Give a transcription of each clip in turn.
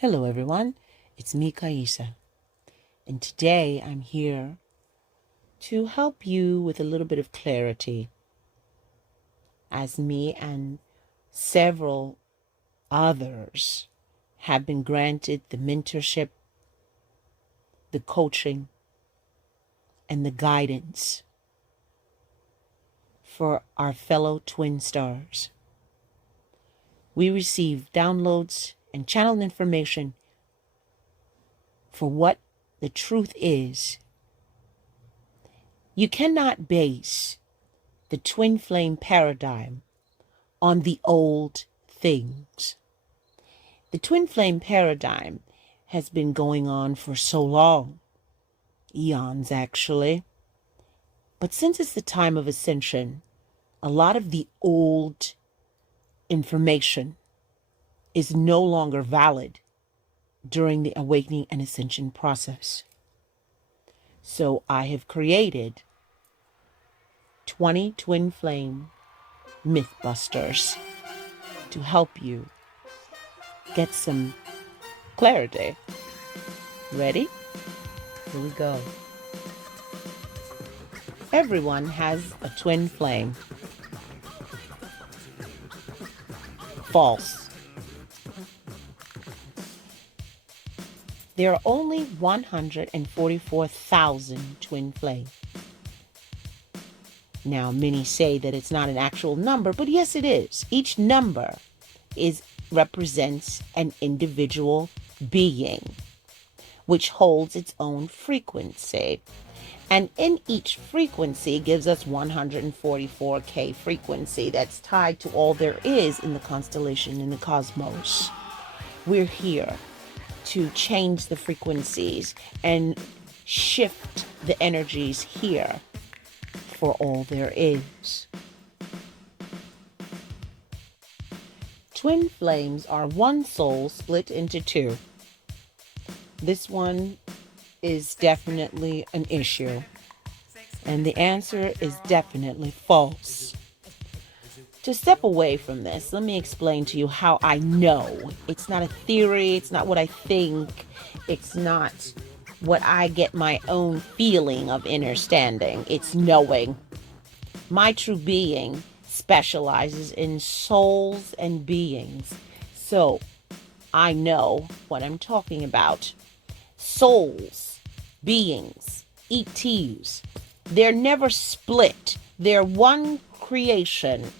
Hello everyone, it's me Kaisa, and today I'm here to help you with a little bit of clarity as me and several others have been granted the mentorship, the coaching, and the guidance for our fellow twin stars. We receive downloads and channeled information for what the truth is. You cannot base the twin flame paradigm on the old things. The twin flame paradigm has been going on for so long, eons actually. But since it's the time of ascension, a lot of the old information is no longer valid during the awakening and ascension process. So I have created 20 twin flame mythbusters to help you get some clarity. Ready? Here we go. Everyone has a twin flame. False. There are only 144,000 twin flames. Now, many say that it's not an actual number, but yes, it is. Each number represents an individual being, which holds its own frequency. And in each frequency gives us 144K frequency that's tied to all there is in the constellation, in the cosmos. We're here to change the frequencies and shift the energies here for all there is. Twin flames are one soul split into two. This one is definitely an issue, and the answer is definitely false. To step away from this, let me explain to you how I know. It's not a theory, it's not what I think, it's not what I get my own feeling of understanding. It's knowing. My true being specializes in souls and beings. So I know what I'm talking about. Souls, beings, ETs, they're never split. They're one creation,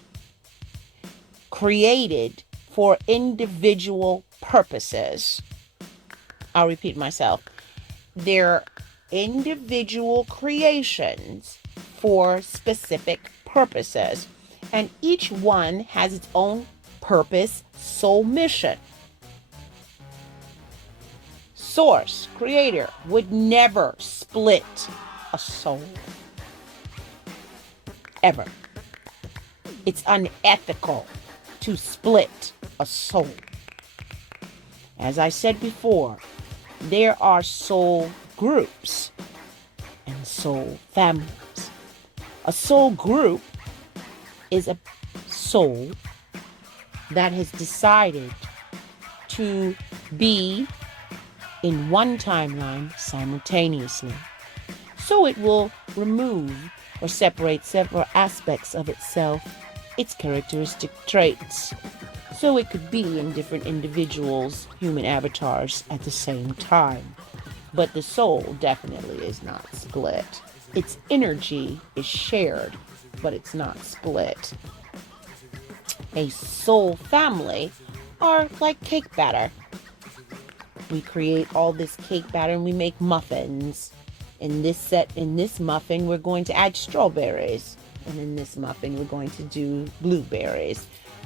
created for individual purposes. I'll repeat myself. They're individual creations for specific purposes. And each one has its own purpose, soul mission. Source, creator, would never split a soul. Ever. It's unethical to split a soul. As I said before, there are soul groups and soul families. A soul group is a soul that has decided to be in one timeline simultaneously. So it will remove or separate several aspects of itself, its characteristic traits. So it could be in different individuals, human avatars at the same time. But the soul definitely is not split. Its energy is shared, but it's not split. A soul family are like cake batter. We create all this cake batter and we make muffins. In this muffin, we're going to add strawberries. And in this muffin, we're going to do blueberries.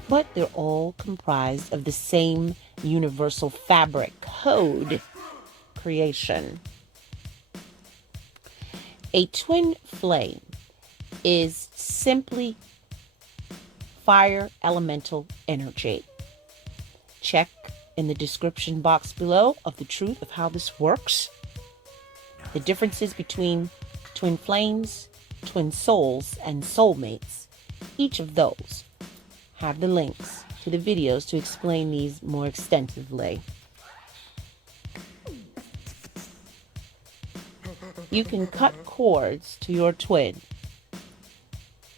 But they're all comprised of the same universal fabric code creation. A twin flame is simply fire elemental energy. Check in the description box below of the truth of how this works. The differences between twin flames, twin souls, and soulmates. Each of those have the links to the videos to explain these more extensively. you can cut cords to your twin.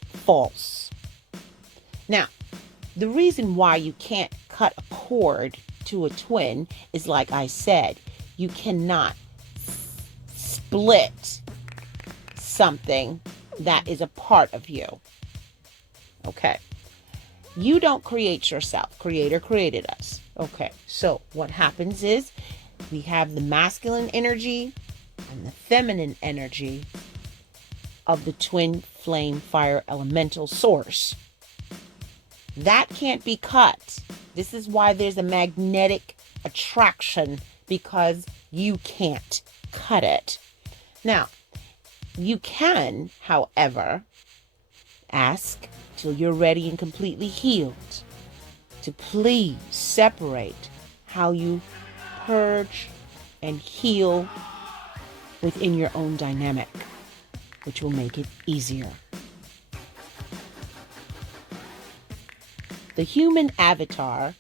False. Now, the reason why you can't cut a cord to a twin is, like I said, you cannot split something that is a part of you. Okay. You don't create yourself. Creator created us. Okay. So what happens is we have the masculine energy and the feminine energy of the twin flame fire elemental source. That can't be cut. This is why there's a magnetic attraction, because you can't cut it. Now, you can, however, ask till you're ready and completely healed to please separate how you purge and heal within your own dynamic, which will make it easier. The human avatar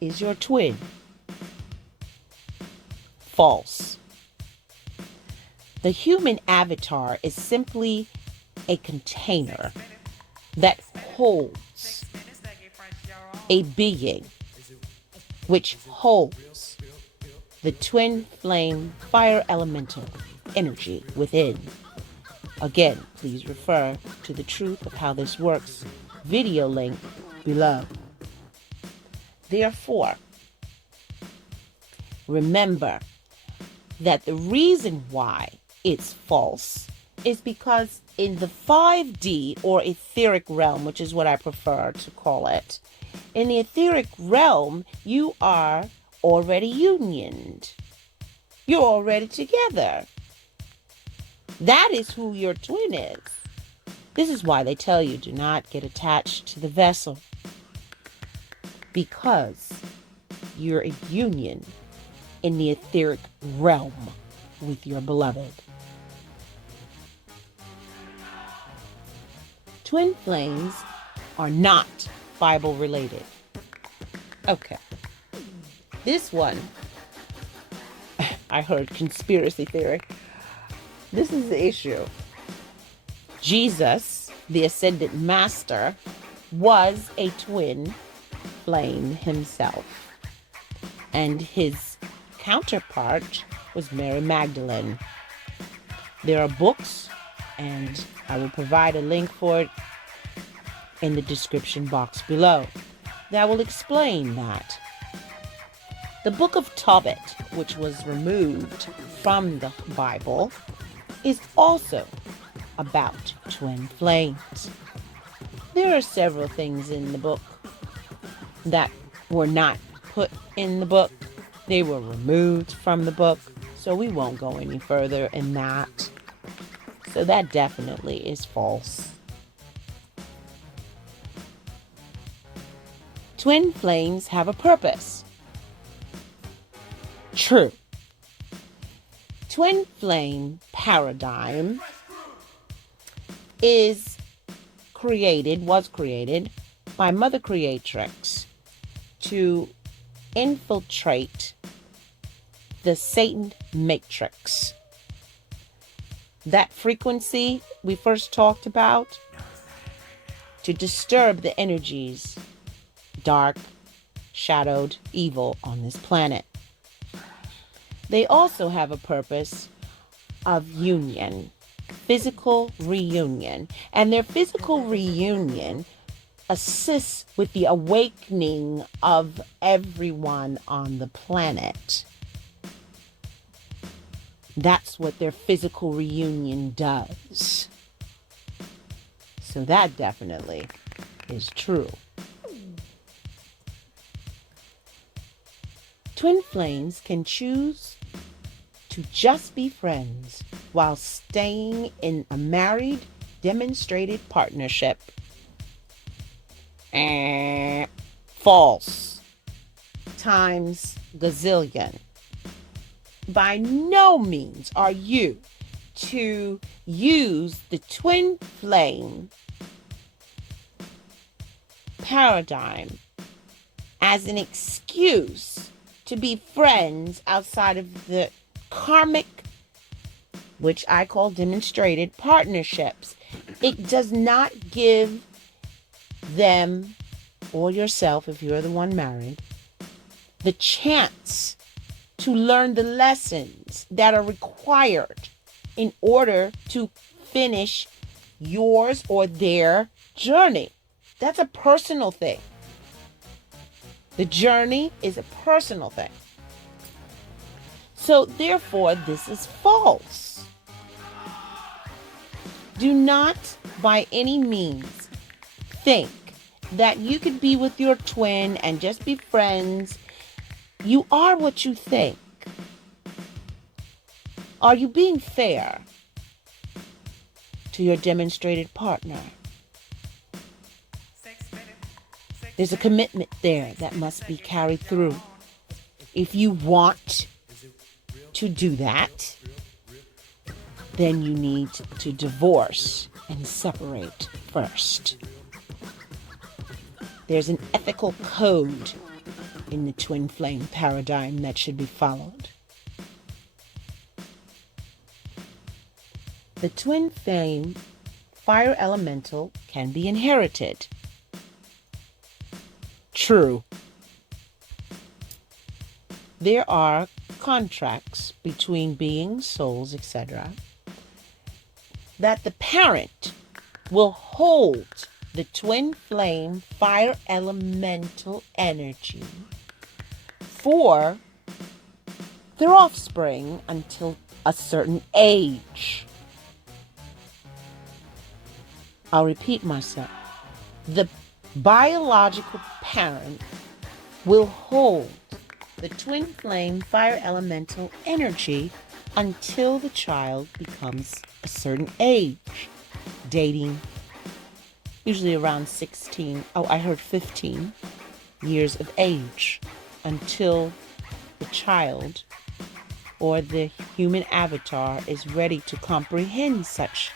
is your twin. False. The human avatar is simply a container that holds a being which holds the twin flame fire elemental energy within. Again, please refer to the Truth of How This Works video link below. Therefore, remember that the reason why it's false is because in the 5D or etheric realm, which is what I prefer to call it, in the etheric realm, you are already unioned. You're already together. That is who your twin is. This is why they tell you do not get attached to the vessel, because you're in union in the etheric realm with your beloved. Twin flames are not Bible related. Okay. This one, I heard conspiracy theory. This is the issue. Jesus, the ascended master, was a twin flame himself. And his counterpart was Mary Magdalene. There are books, and I will provide a link for it in the description box below that will explain that. The book of Tobit, which was removed from the Bible, is also about twin flames. There are several things in the book that were not put in the book. They were removed from the book, so we won't go any further in that. So that definitely is false. Twin flames have a purpose. True. Twin flame paradigm was created by Mother Creatrix to infiltrate the Satan matrix. That frequency we first talked about, to disturb the energies, dark, shadowed, evil on this planet. They also have a purpose of union, physical reunion, and their physical reunion assists with the awakening of everyone on the planet. That's what their physical reunion does. So that definitely is true. Twin flames can choose to just be friends while staying in a married, demonstrated partnership. False. Times gazillion. By no means are you to use the twin flame paradigm as an excuse to be friends outside of the karmic which I call demonstrated partnerships. It does not give them, or yourself if you're the one married, the chance to learn the lessons that are required in order to finish yours or their journey. That's a personal thing. The journey is a personal thing. So therefore, this is false. Do not by any means think that you could be with your twin and just be friends. You are what you think. Are you being fair to your demonstrated partner? There's a commitment there that must be carried through. If you want to do that, then you need to divorce and separate first. There's an ethical code in the twin flame paradigm that should be followed. The twin flame fire elemental can be inherited. True. There are contracts between beings, souls, etc., that the parent will hold the twin flame fire elemental energy for their offspring until a certain age. I'll repeat myself. The biological parent will hold the twin flame fire elemental energy until the child becomes a certain age, dating usually around 16, 15 years of age, until the child or the human avatar is ready to comprehend such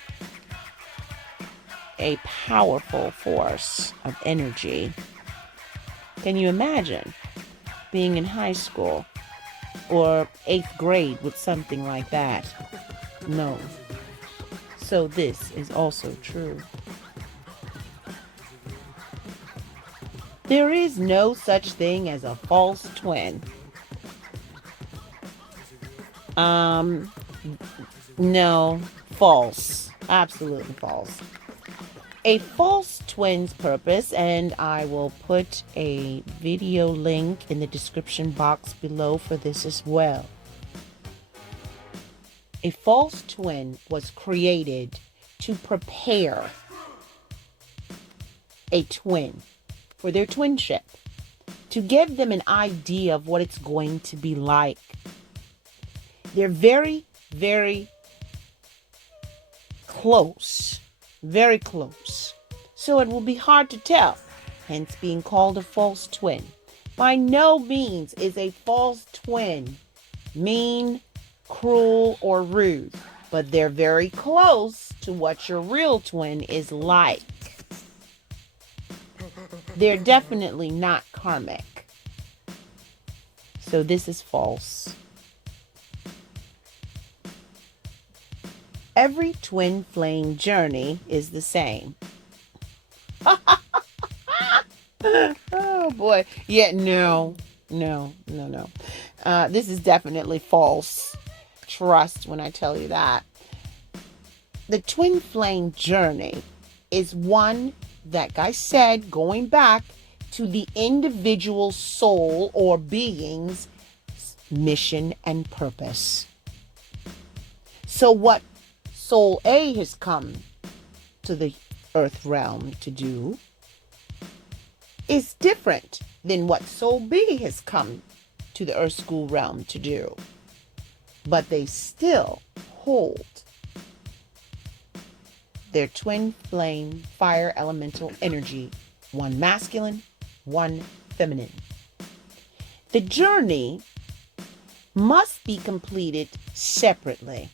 a powerful force of energy. Can you imagine being in high school or 8th grade with something like that? No. So this is also true. There is no such thing as a false twin. No, false. Absolutely false. A false twin's purpose, and I will put a video link in the description box below for this as well. A false twin was created to prepare a twin for their twinship, to give them an idea of what it's going to be like. They're very, very close. Very close. So it will be hard to tell, hence being called a false twin. By no means is a false twin mean, cruel, or rude, but they're very close to what your real twin is like. They're definitely not karmic. So this is false. Every twin flame journey is the same. Oh boy. Yeah, no. This is definitely false. Trust when I tell you that. The twin flame journey is one that, like I said, going back to the individual soul or being's mission and purpose. So what Soul A has come to the earth realm to do is different than what Soul B has come to the earth school realm to do. But they still hold their twin flame fire elemental energy, one masculine, one feminine. The journey must be completed separately.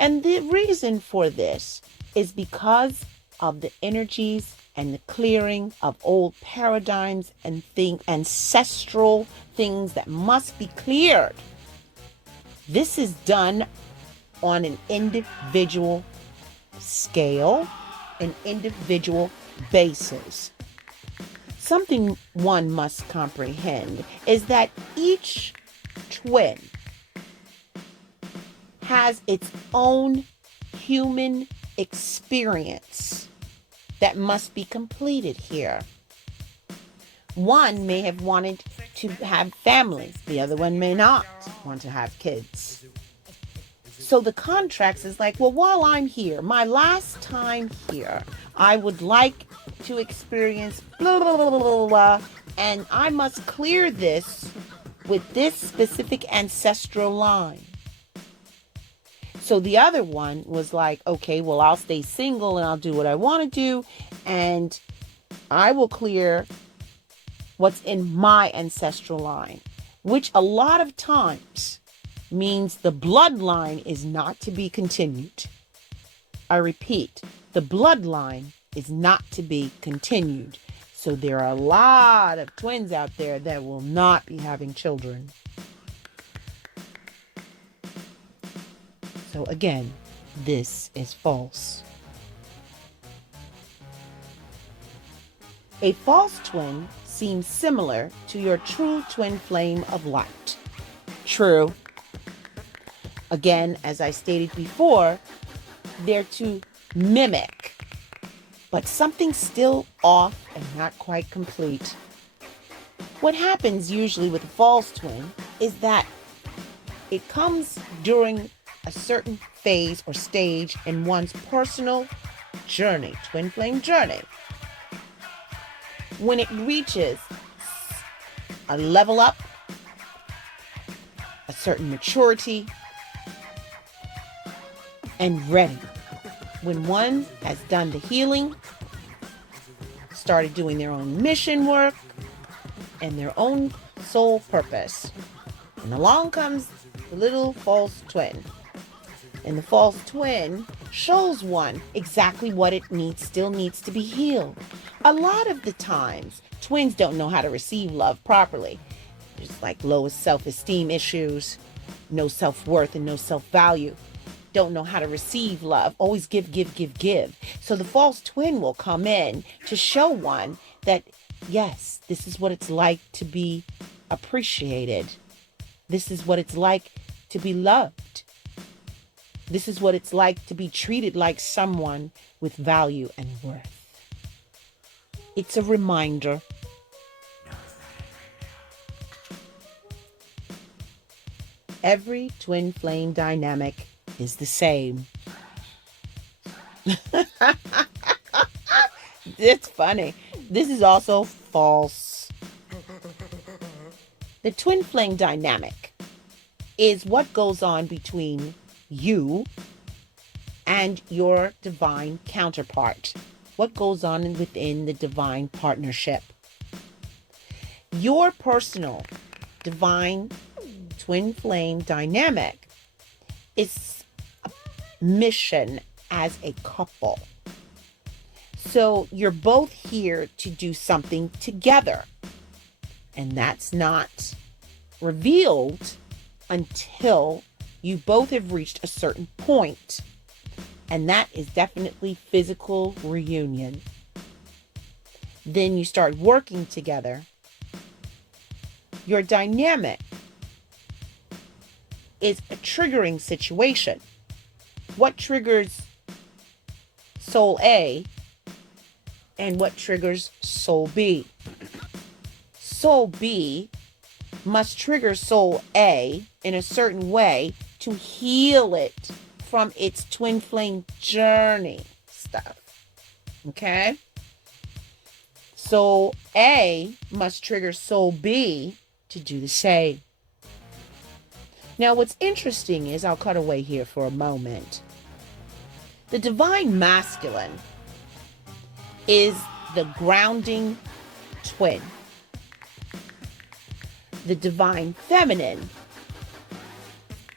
And the reason for this is because of the energies and the clearing of old paradigms and ancestral things that must be cleared. This is done on an individual scale, an individual basis. Something one must comprehend is that each twin has its own human experience that must be completed here. One may have wanted to have families, the other one may not want to have kids. So the contracts is like, well, while I'm here, my last time here, I would like to experience blah, blah, blah, blah, blah, and I must clear this with this specific ancestral line. So the other one was like, okay, well, I'll stay single and I'll do what I want to do, and I will clear what's in my ancestral line, which a lot of times means the bloodline is not to be continued. I repeat, the bloodline is not to be continued. So there are a lot of twins out there that will not be having children. So again, this is false. A false twin seems similar to your true twin flame of light. True. Again, as I stated before, they're to mimic, but something's still off and not quite complete. What happens usually with a false twin is that it comes during a certain phase or stage in one's personal journey, twin flame journey. When it reaches a level up, a certain maturity, and ready. When one has done the healing, started doing their own mission work, and their own soul purpose. And along comes the little false twin. And the false twin shows one exactly what it still needs to be healed. A lot of the times, twins don't know how to receive love properly. There's like low self-esteem issues, no self-worth and no self-value. Don't know how to receive love. Always give, give, give, give. So the false twin will come in to show one that, yes, this is what it's like to be appreciated. This is what it's like to be loved. This is what it's like to be treated like someone with value and worth. It's a reminder. Every twin flame dynamic is the same. It's funny. This is also false. The twin flame dynamic is what goes on between you and your divine counterpart. What goes on within the divine partnership. Your personal divine twin flame dynamic is a mission as a couple. So you're both here to do something together. And that's not revealed until you both have reached a certain point. And that is definitely physical reunion. Then you start working together. Your dynamic is a triggering situation. What triggers soul A and what triggers soul B? Soul B must trigger soul A in a certain way to heal it from its twin flame journey stuff. Okay? Soul A must trigger soul B to do the same. Now, what's interesting is, I'll cut away here for a moment. The divine masculine is the grounding twin. The divine feminine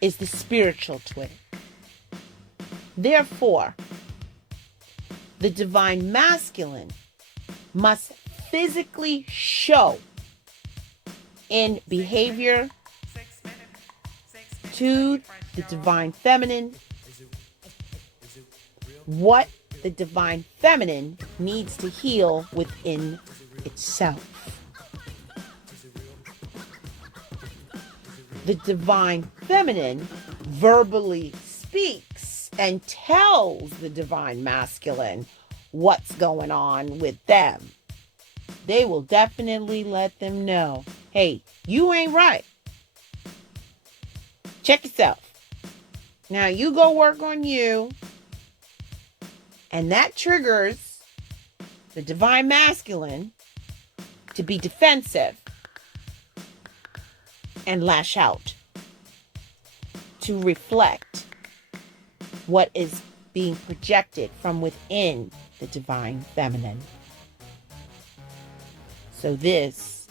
is the spiritual twin. Therefore, the divine masculine must physically show in behavior to the divine feminine what the divine feminine needs to heal within itself. The divine feminine verbally speaks and tells the divine masculine what's going on with them. They will definitely let them know, hey, you ain't right. Check yourself. Now you go work on you. And that triggers the divine masculine to be defensive and lash out, to reflect what is being projected from within the divine feminine. So this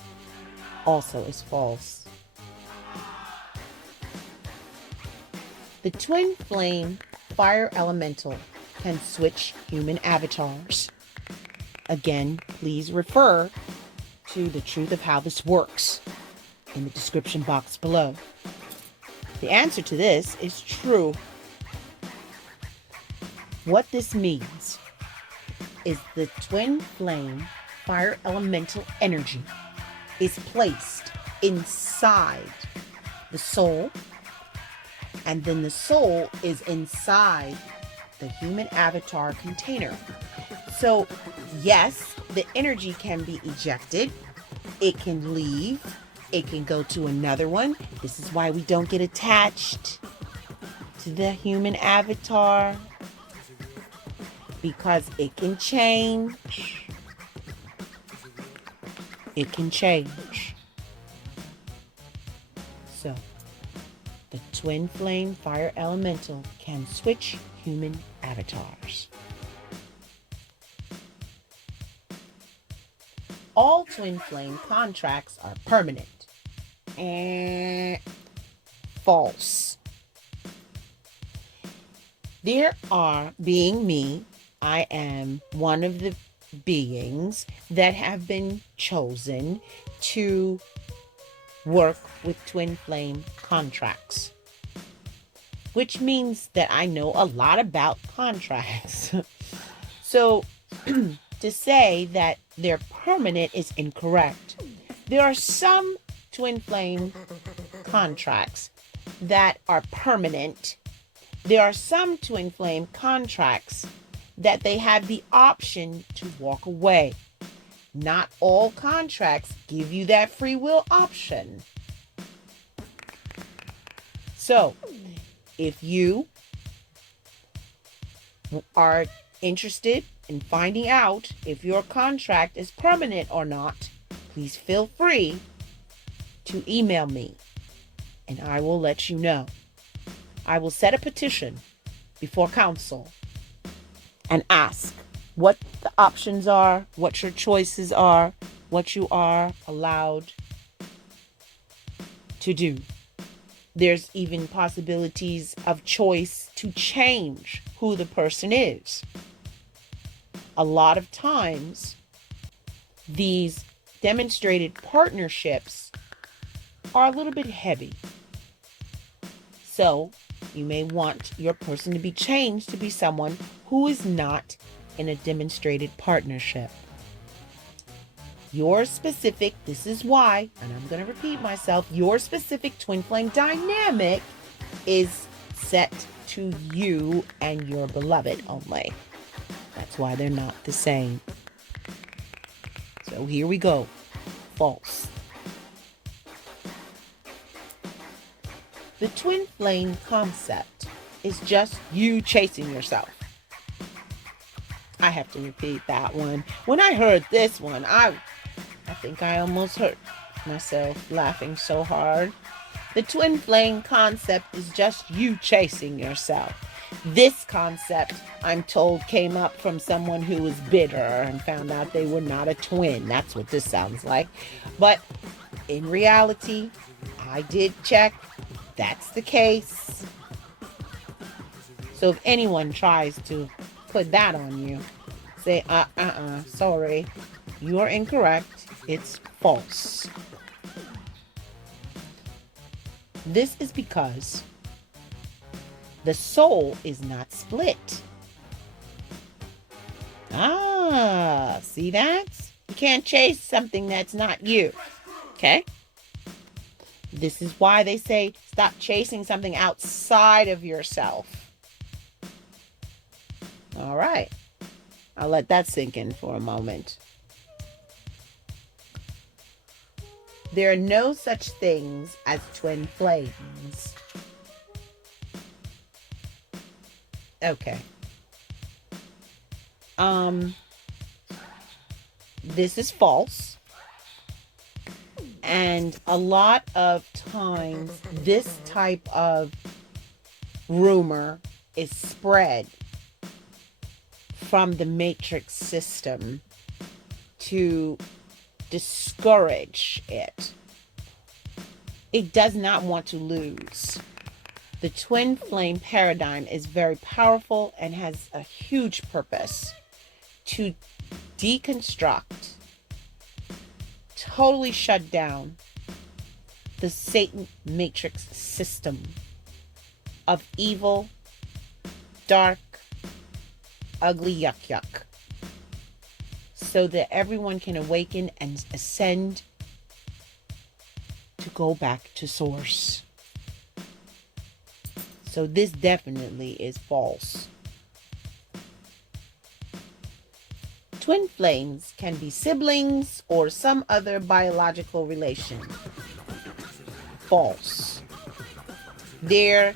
also is false. The twin flame fire elemental can switch human avatars. Again, please refer to the truth of how this works in the description box below. The answer to this is true. What this means is the twin flame fire elemental energy is placed inside the soul, and then the soul is inside the human avatar container. So yes, the energy can be ejected, it can leave, it can go to another one. This is why we don't get attached to the human avatar, because it can change. It can change. So, the twin flame fire elemental can switch human avatars. All twin flame contracts are permanent. False. There are, being me, I am one of the beings that have been chosen to work with twin flame contracts, which means that I know a lot about contracts. So to say that they're permanent is incorrect. There are some twin flame contracts that are permanent. There are some twin flame contracts that they have the option to walk away. Not all contracts give you that free will option. So, if you are interested in finding out if your contract is permanent or not, please feel free to email me and I will let you know. I will set a petition before council and ask what the options are, what your choices are, what you are allowed to do. There's even possibilities of choice to change who the person is. A lot of times, these demonstrated partnerships are a little bit heavy. So, you may want your person to be changed to be someone who is not in a demonstrated partnership. Your specific, this is why, and I'm going to repeat myself, your specific twin flame dynamic is set to you and your beloved only. That's why they're not the same. So here we go. False. The twin flame concept is just you chasing yourself. I have to repeat that one. When I heard this one, I think I almost hurt myself laughing so hard. The twin flame concept is just you chasing yourself. This concept, I'm told, came up from someone who was bitter and found out they were not a twin. That's what this sounds like. But in reality, I did check. That's the case. So if anyone tries to put that on you, say, sorry, you are incorrect. It's false. This is because the soul is not split. Ah, see that? You can't chase something that's not you. Okay? This is why they say stop chasing something outside of yourself. All right. I'll let that sink in for a moment. There are no such things as twin flames. Okay. This is false. And a lot of times this type of rumor is spread from the matrix system to discourage it. It does not want to lose. The twin flame paradigm is very powerful and has a huge purpose to deconstruct, totally shut down the Satan matrix system of evil, dark, ugly yuck, so that everyone can awaken and ascend to go back to source. So this definitely is false. Twin flames can be siblings or some other biological relation. False. There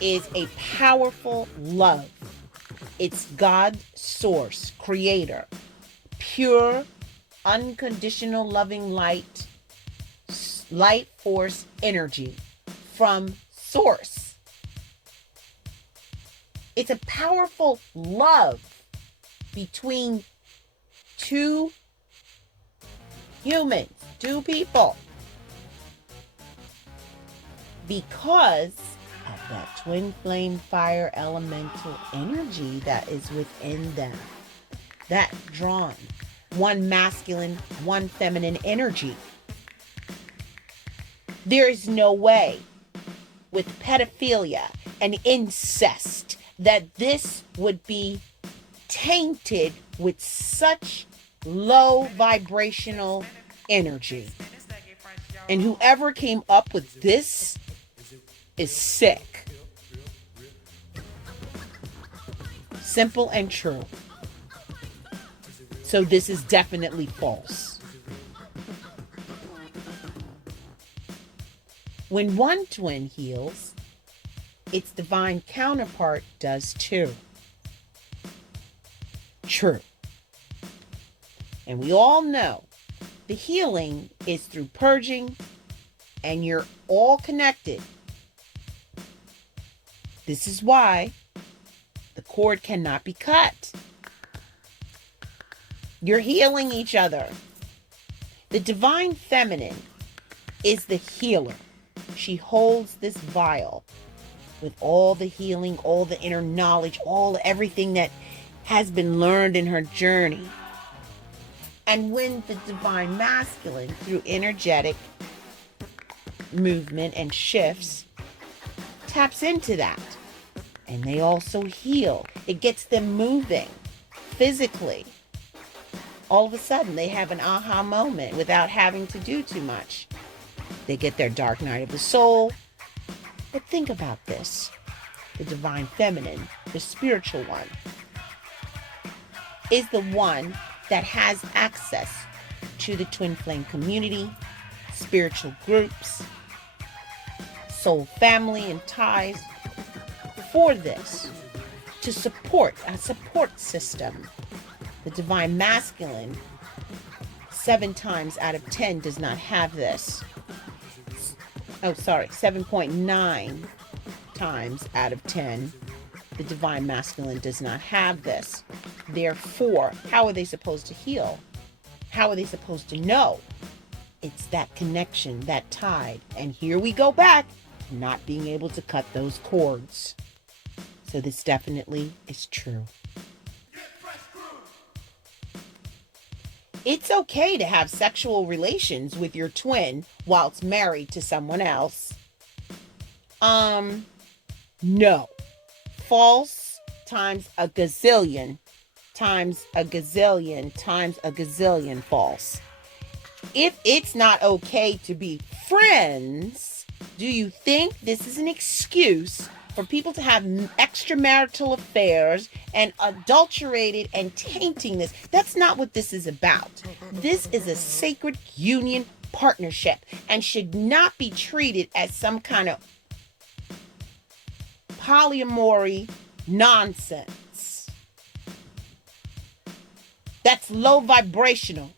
is a powerful love. It's God's source, creator, pure, unconditional loving light force energy from source. It's a powerful love between two humans, two people, because of that twin flame fire elemental energy that is within them. That drawn, one masculine, one feminine energy. There is no way with pedophilia and incest that this would be tainted with such low vibrational energy. And whoever came up with this is sick. Simple and true. So this is definitely false. When one twin heals, its divine counterpart does too. True. And we all know the healing is through purging, and you're all connected. This is why the cord cannot be cut. You're healing each other. The divine feminine is the healer. She holds this vial with all the healing, all the inner knowledge, everything that has been learned in her journey. And when the divine masculine, through energetic movement and shifts, taps into that, and they also heal, it gets them moving physically. All of a sudden, they have an aha moment without having to do too much. They get their dark night of the soul. But think about this. The divine feminine, the spiritual one, is the one that has access to the twin flame community, spiritual groups, soul family and ties for this, to support a support system. The divine masculine, 7 times out of 10 does not have this. 7.9 times out of 10, the divine masculine does not have this. Therefore, how are they supposed to heal? How are they supposed to know? It's that connection, that tie. And here we go back, not being able to cut those cords. So this definitely is true. It's okay to have sexual relations with your twin whilst married to someone else. No. False times a gazillion times a gazillion false. If it's not okay to be friends, do you think this is an excuse for people to have extramarital affairs and adulterated and tainting this? That's not what this is about. This is a sacred union partnership and should not be treated as some kind of polyamory nonsense. That's low vibrational.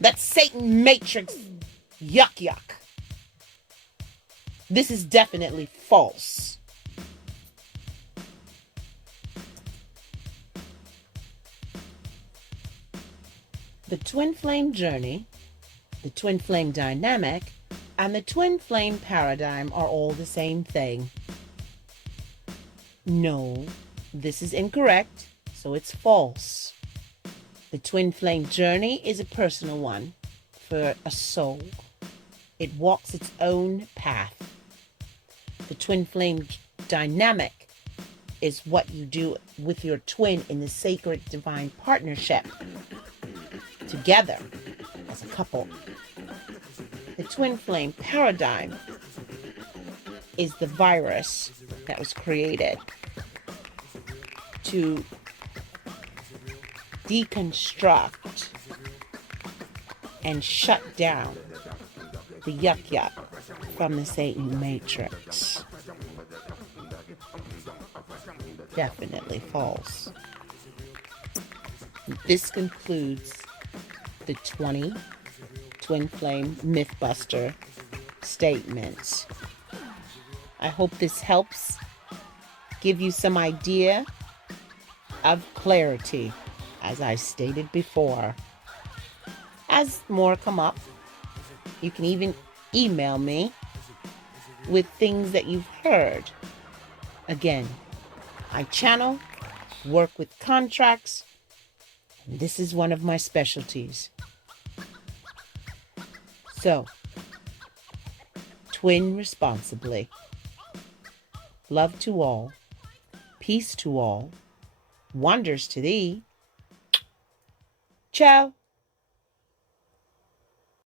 That's Satan matrix yuck. This is definitely false. The TwinFlame Journey, the TwinFlame Dynamic, and the TwinFlame Paradigm are all the same thing. No, this is incorrect, so it's false. The TwinFlame Journey is a personal one for a soul. It walks its own path. The TwinFlame Dynamic is what you do with your twin in the sacred divine partnership, together as a couple. The TwinFlame Paradigm is the virus that was created to deconstruct and shut down the yuck from the Satan matrix. Definitely false. This concludes the 20 TwinFlame MythBuster statements. I hope this helps give you some idea of clarity, as I stated before. As more come up, you can even email me with things that you've heard. Again, I channel, work with contracts, and this is one of my specialties. So, twin responsibly. Love to all, peace to all, wonders to thee. Ciao.